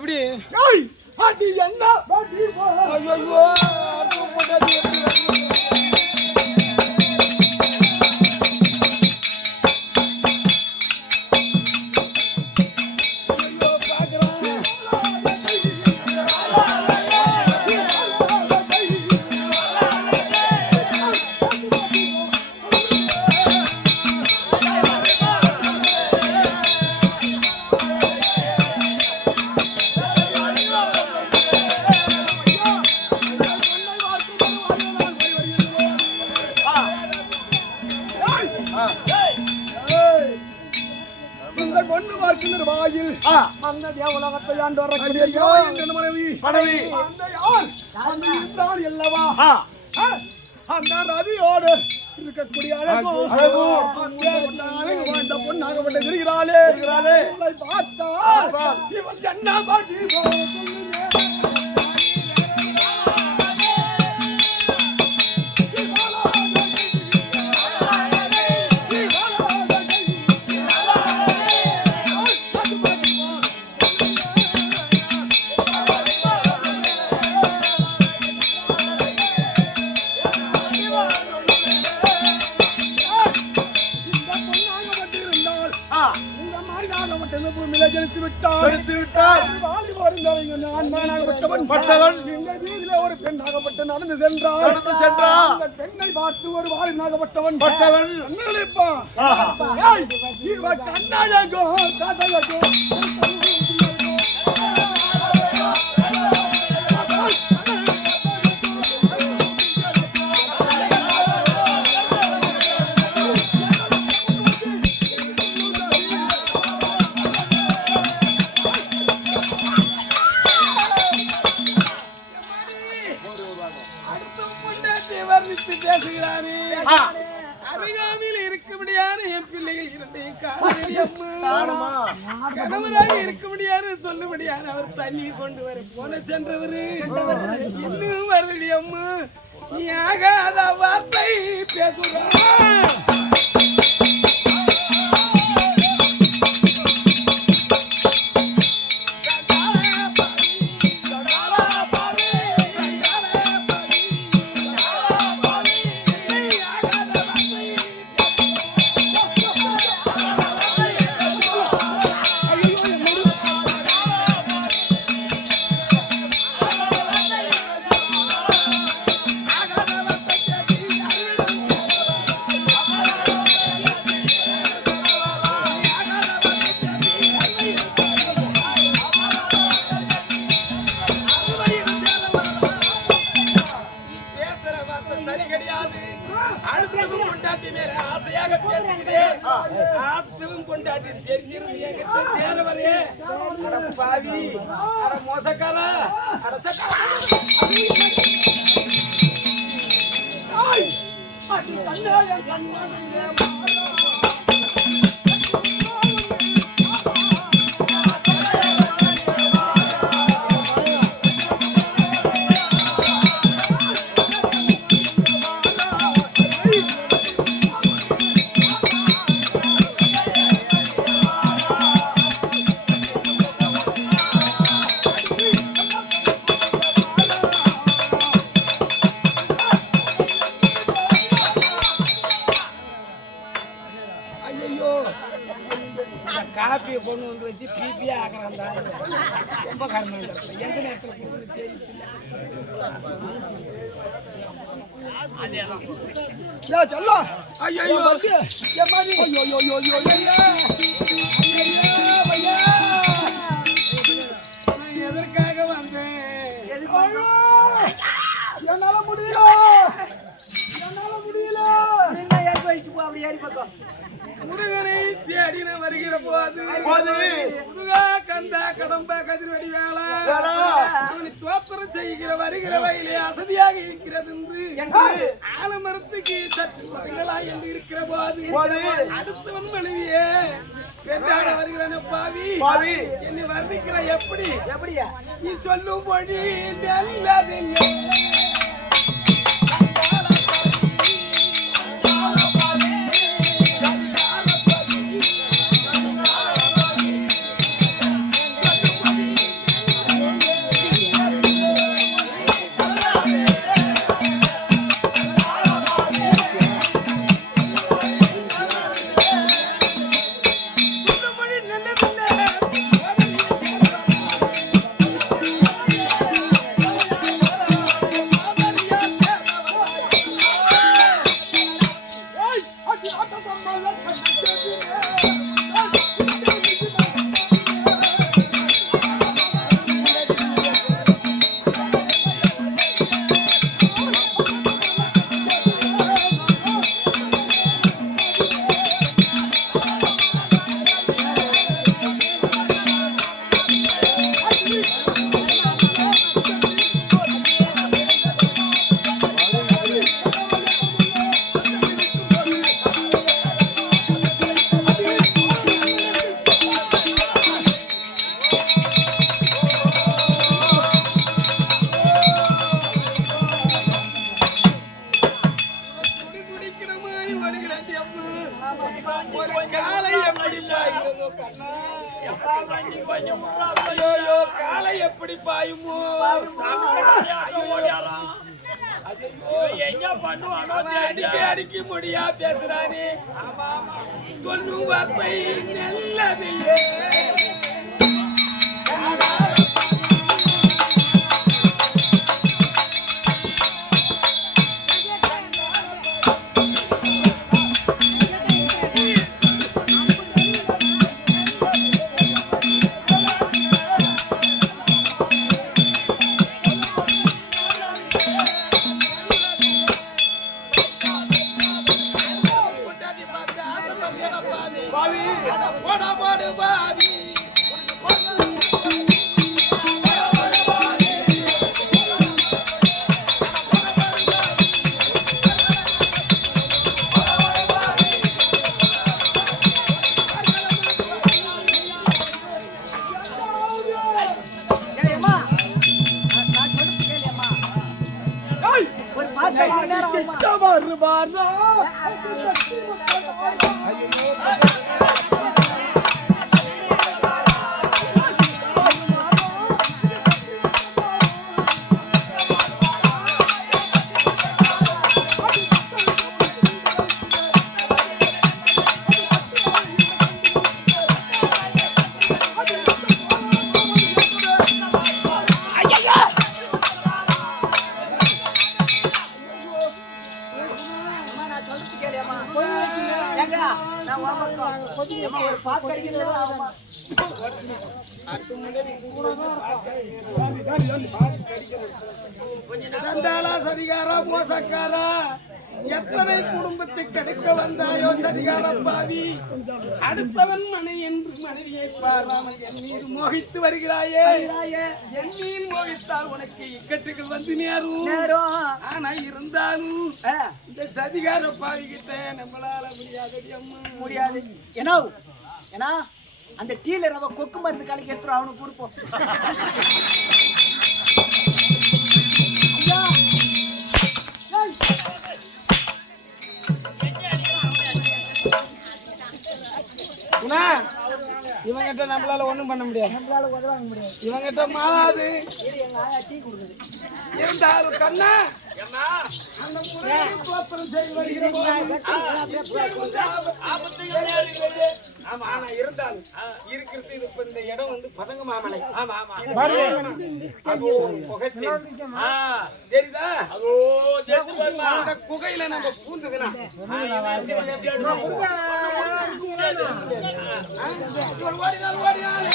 எப்படி அடி என்ன ஐயோ பொண்டாட்டி எப்படி உலகத்தை ஆண்டு வரக்கூடிய மனைவி அல்லவா அந்த ரதியோடு இருக்கக்கூடிய பொண்ணாகப்பட்டு இருக்கிறாளே பார்த்தா இவன் என்ன பாட்டி ஒரு பெண்ணாகப்பட்டு நடந்து சென்றான் பெண்ணை பார்த்து ஒரு வாலினாகப்பட்டவன் கண்ணழகோ கதழகோ அருகாமையில் இருக்க முடியாத என் பிள்ளைகள் கணவராக இருக்க முடியாது சொல்ல முடியாது அவர் தண்ணி கொண்டு வர போன சென்றவரு இன்னும் வரலையே அம்மா நீ ஆகாத வார்த்தை பேசுகிறார் எதற்காக வந்தேன் என்னால முடியல முருகனை தேடின வருகிற போது முருகா கந்தா கடம்பா கதிர்வடி வேளா தோத்திரம் செய்கிற வருகிற வயலே அசதியாக இருக்கிறது என்று ஆலமரத்துக்கு சற்று என்று இருக்கிற போது அடுத்தவன் மனைவியே பெண்ணாட வருகிறன பாவி என்னை வர்ணிக்கிற எப்படி நீ சொல்லும் மொழி நல்லதில்லை எப்படி பாயுமோ என்ன பண்ணுவானோ அடிக்க முடியா பேசுறானே சொல்லும் வார்த்தை நல்லதில்லை சதிகாரா மோசக்காரா எத்தனை குடும்பத்தை கெடுக்க வந்தாயோ சதிகார பாவி அடுத்தவன் மனை என்று மனைவியை பாராமல் என் மீது மோகித்து வருகிறாயே என் மீது மோகித்தால் உனக்கு இக்கட்டுகள் வந்து நேரும் ஆனா இருந்தாலும் இந்த சதிகார பாவி கிட்ட நம்மளால முடியாது ஏன்னா அந்த டீல ரவ கொக்கு மருந்து கலக்கி எடுத்துரும் அவனுக்கு கொடுப்போம். இவங்கிட்ட நம்மளால ஒண்ணும் பண்ண முடியாது, நம்மளால உதவாங்க முடியாது. இவங்கிட்ட மாறாது. எங்க ஆயா டீ கொடுக்குது இருந்தாலும் கண்ணா அந்த முறையை தோற்றம் செய்து வருகிற ஆமா. ஆனா இருந்தாலும் இருக்கிறது இது இப்ப இந்த இடம் வந்து பதங்க மாமலை. தெரியுதா? அந்த குகையில நம்ம பூந்துக்கலாம். ஓடினாலே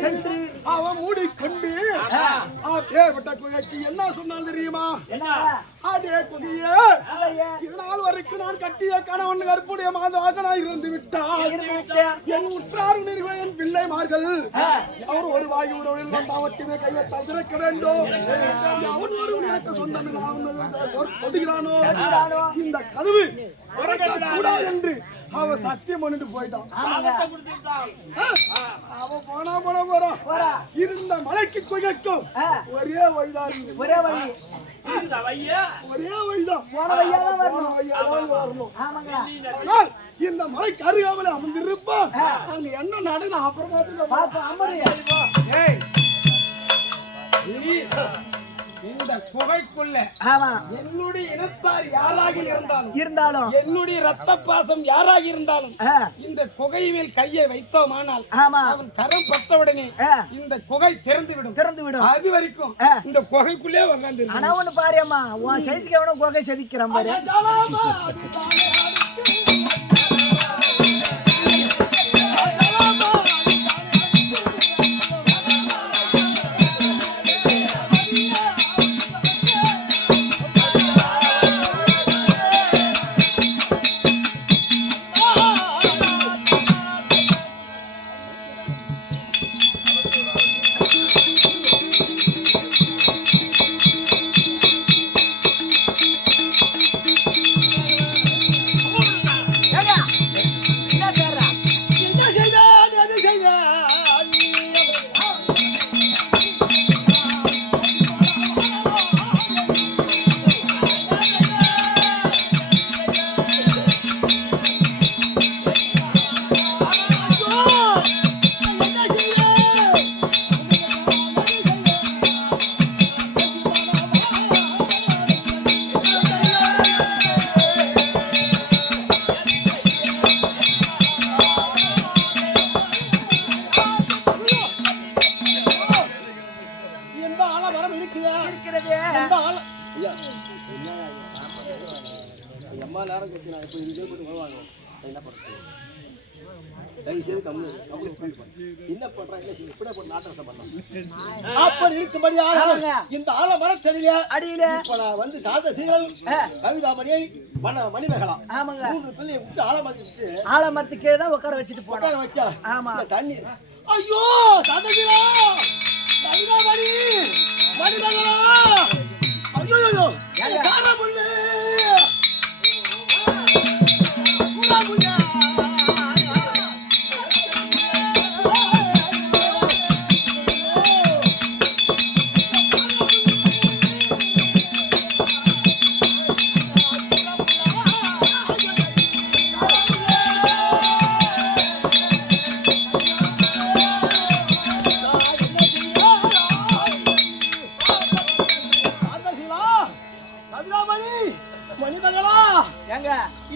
சென்று அவன் மூடிக்கொண்டு குகைக்கு என்ன சொன்னால் தெரியுமா? அதே குகையே இதனால் வரைக்கும் நான் கட்டிய கணவன் கற்புடைய மாதாக நான் இருந்து விட்டால் என் உற்றார் என் பிள்ளைமார்கள் அவர் ஒரு வாயுடன் மட்டுமே கையத்தால் திறக்க வேண்டும். அவன் ஒருவன் எனக்கு சொந்தம் கொடுக்கிறானோ இந்த கதவு கூடாது என்று அவன் சத்தியம் பண்ணிட்டு போயிட்டான். அவன் போனா இருந்த மலைக்கு குகைக்கும் ஒரே வழிதான். ஒரே வழி வழிதான். வரணும். ஆனால் இந்த மலைக்கு அருகாமல் அமர்ந்திருப்பான். அங்க என்ன நடக்கும் அப்புறமா இந்த குகைக்குள்ள என்னுடைய இனத்தார் யாராக இருந்தாலும் என்னுடைய ரத்த பாசம் யாராக இருந்தாலும் இந்த குகை மேல் கையை வைத்தோமானால் அவன் கரம் பட்டவுடனே இந்த குகை திறந்து விடும். அது வரைக்கும் இந்த குகைக்குள்ளே உட்கார்ந்து. ஆனா ஒண்ணு பாருமா, உன் சைஸ்க்கு எவனும் குகை செதுக்கிறான் பாரு. என்ன செய்தான் அது செய்தான் அம்மா நேரம் கட்டி நான் இப்போ இது போட்டு வருவாங்க என்ன பண்ணுறது தயவுசெய்து என்ன பண்றாங்க இப்படியே போட்டு நாட்டரசம் பண்ணலாம் அப்படி இருக்கும்படியாக இந்த ஆலமரத்தடியில அடியில இப்ப நான் வந்து சாத சீரல் கவிதாமணியை மணிமேகலா ஆமாங்க 3 பிள்ளையை விட்டு ஆலமரத்துக்கே தான் உட்கார வச்சுட்டு உட்கார வச்சா ஆமா தண்ணி ஐயோ சாத சீரா கவிதாமணி மணிமேகலா ஐயோ ஐயோ காண முள்ளு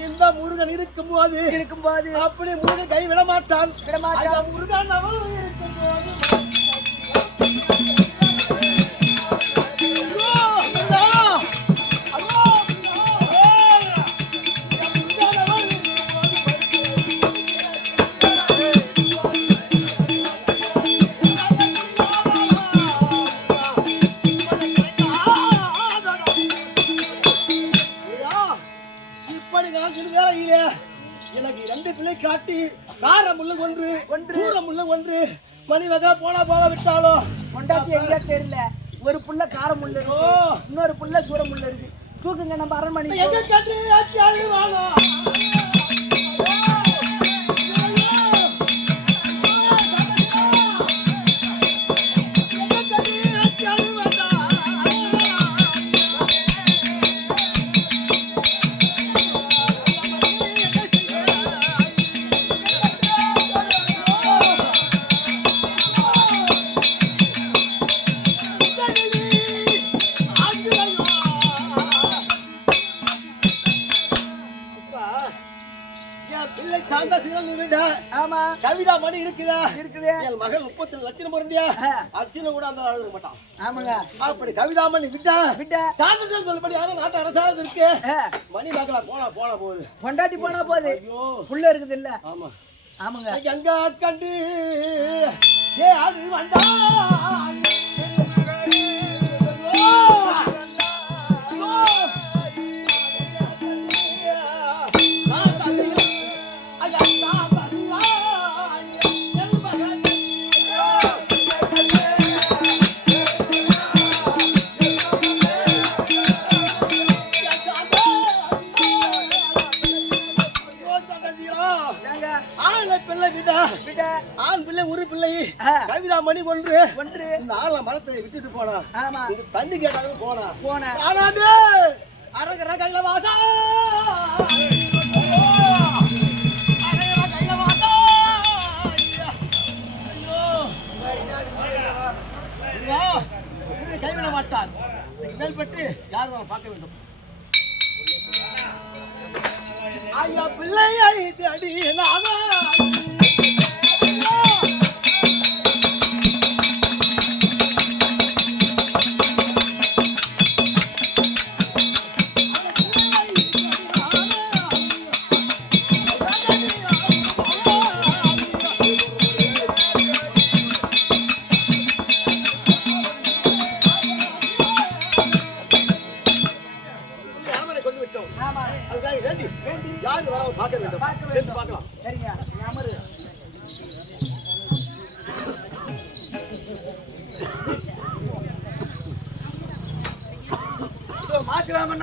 இந்த முருகன் இருக்கும்போது அப்படி முருகன் கை விட மாட்டான் முருகன் எனக்கு 2 பிள்ளை காட்டி காரமுள்ள ஒன்று தூரமுள்ள ஒன்று மணிவகா போனா போக விட்டாலோ கொண்டாட்டி எங்க தெரியல ஒரு புள்ள காரமுள்ள இருக்கு இன்னொரு புள்ள சூரமுள்ள இருக்கு தூக்குங்க நம்ம அரண்மனை எங்க கட்டி ஆச்சாரி வாங்க கவிதா மணி இருக்குதா என் மகள் 30 லட்சம் பிறந்தியா அர்ச்சனை கூட அந்த அளவு இருக்க மாட்டான் ஆமாங்க அப்படி கவிதா மணி விட்டா சாந்தத்தில் சொல்லபடி ஆனா நாட்டு அரசாங்கம் இருக்கு மணி மகளா போனா போகுது கொண்டாட்டி போனா போகுது புள்ள இருக்குது இல்ல ஆமா ஆமாங்க எங்க கண்டு ஏ அது வந்தா ஆண் பிள்ளை ஒரு பிள்ளை கவிதா மணி ஒன்று இந்த ஆள மரத்தை விட்டுட்டு போனா தண்ணி கேட்டாலும் போனா ஆனாது அரகர கையில வாசா கைவிட மாட்டான் மேல்பட்டு யாரும் பார்க்க வேண்டும் ஐயா பிள்ளையை அடி நாம யாரு வர பார்க்க வேண்டும் பார்க்கலாம் சரிங்க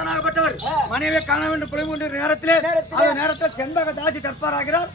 அண்ணனாகப்பட்டவர் மனைவியை காண வேண்டும் புலம்பு நேரத்திலே அந்த நேரத்தில் செண்பக தாசி தற்பாராகிறார்.